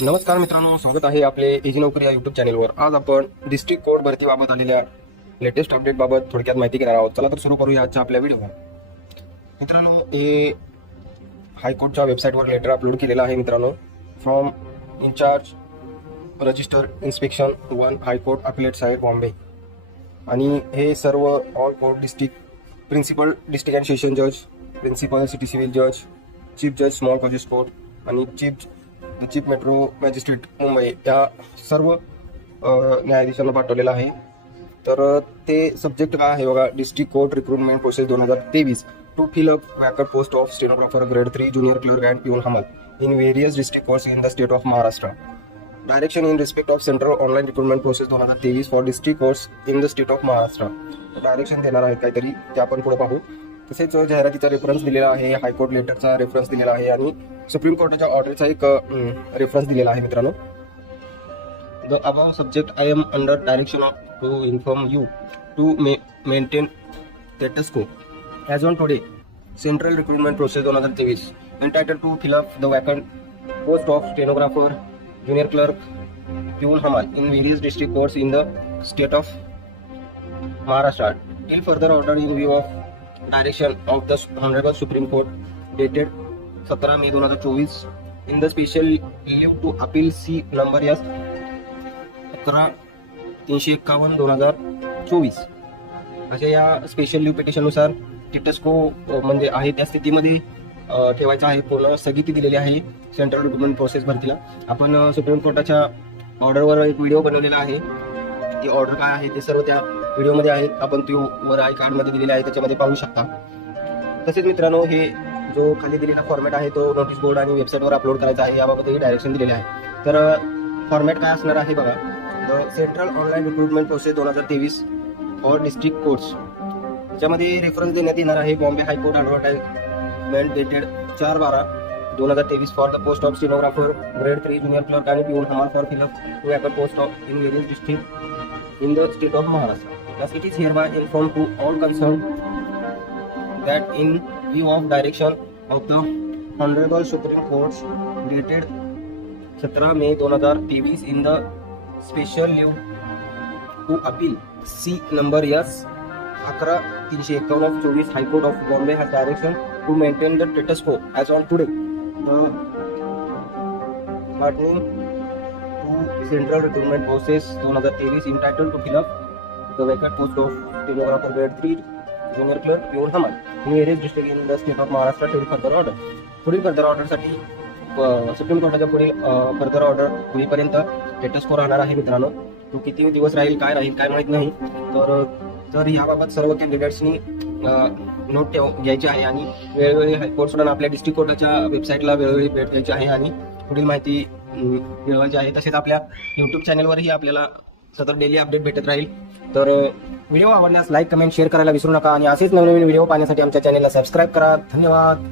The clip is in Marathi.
नमस्कार मित्रांनो स्वागत आहे आपले एजी नोकरी या युट्यूब चॅनलवर आज आपण डिस्ट्रिक्ट कोर्ट भरतीबाबत आलेल्या लेटेस्ट अपडेटबाबत थोडक्यात माहिती घेणार आहोत. चला तर सुरू करूया आजच्या आपल्या व्हिडिओ मित्रांनो हे हायकोर्टच्या वेबसाईटवर लेटर अपलोड केलेलं आहे मित्रांनो. From in-charge register inspection one high court appellate साहेब बॉम्बे आणि हे सर्व all court district principal district and session जज प्रिन्सिपल सिटी सिव्हिल जज चीफ जज स्मॉल कॉलेज कोर्ट आणि chief chief metro magistrate Mumbai या सर्व न्यायाधीशांना पाठवलेलं आहे. तर ते सब्जेक्ट काय आहे बघा डिस्ट्रिक्ट कोर्ट रिक्रुटमेंट प्रोसेस दोन हजार तेवीस. To fill up vacant post of stenographer grade three junior clerk and peon हमल in various district courts in the state of Maharashtra direction in respect of central online recruitment process दोन हजार तेवीस for district courts in the state of Maharashtra direction देणार आहेत काहीतरी ते आपण पुढे पाहू. तसेच जाहिरातीचा रेफरन्स दिलेला आहे हायकोर्ट लेटरचा रेफरन्स दिलेला आहे आणि सुप्रीम कोर्टाच्या ऑर्डरचा एक रेफरन्स दिलेला आहे मित्रांनो. The above subject I am under direction of to inform you to may maintain status quo as on today central recruitment process दोन हजार तेवीस entitled to fill up the vacant post of stenographer junior clerk Pune हमाल in various district courts in the state of Maharashtra Till further order in view of direction of the Honorable Supreme Court dated 17 May 2024 in the special leave to appeal C number S 11 तीनशे एक्कावन्न दोन हजार चोवीस. अशा या स्पेशल लिव्ह पिटिशननुसार टिटस्को म्हणजे आहे त्या स्थितीमध्ये ठेवायचं आहे. पूर्ण स्थगिती दिलेली आहे सेंट्रल रिक्रुटमेंट प्रोसेस भरतीला. आपण सुप्रीम कोर्टाच्या ऑर्डरवर एक व्हिडिओ बनवलेला आहे. ती ऑर्डर काय आहे ते सर्व त्या व्हिडिओमध्ये आहे आपण ती वर आय कार्डमध्ये दिलेली आहे त्याच्यामध्ये पाहू शकता. तसेच मित्रांनो हे जो खाली दिलेला फॉर्मॅट आहे तो नोटीस बोर्ड आणि वेबसाईटवर अपलोड करायचा आहे याबाबतही डायरेक्शन दिलेले आहे. तर फॉर्मॅट काय असणार आहे बघा. The central online recruitment process दोन हजार तेवीस फॉर डिस्ट्रिक्ट कोर्ट्स त्याच्यामध्ये रेफरन्स देण्यात येणार आहे बॉम्बे हायकोर्ट ॲडव्हर्टाइजमेंट डेटेड चार बारा दोन हजार तेवीस for the post of stenographer grade three junior clerk आणि पिऊन हमार for fill up to vacant post of in various district in the state of Maharashtra. The city is hereby informed to all concerned that in view of direction of the Honorable Supreme Court dated 17 May 2023 in the special leave to appeal C number S 11 351 of 24 High Court of Bombay has direction to maintain the status quo as on to central pertaining to central recruitment process 2023 entitled to fill up the post of of stenographer grade 3 junior clerk peon हमाल मी various district in the state of Maharashtra ठेवून फर्दर ऑर्डर पुढील फर्दर ऑर्डरसाठी सुप्रीम कोर्टाच्या पुढील फर्दर ऑर्डर होईपर्यंत स्टेटस कोर राहणार आहे मित्रांनो. तो किती दिवस राहील काय राहील काय माहीत नाही. तर तर याबाबत सर्व कॅन्डिडेट्सनी नोट ठेव घ्यायची आहे आणि वेळोवेळी हायकोर्ट सोडून आपल्या डिस्ट्रिक्ट कोर्टाच्या वेबसाईटला वेळोवेळी भेट द्यायची आहे आणि पुढील माहिती मिळवायचे आहे तसेच आपल्या युट्यूब चॅनलवरही आपल्याला सतत डेली अपडेट भेटत राहील. तर व्हिडिओ आवडल्यास लाईक कमेंट शेअर करायला विसरू नका. आणि असेच नवनवीन व्हिडिओ पाहण्यासाठी आमच्या चॅनलला सबस्क्राईब करा. धन्यवाद.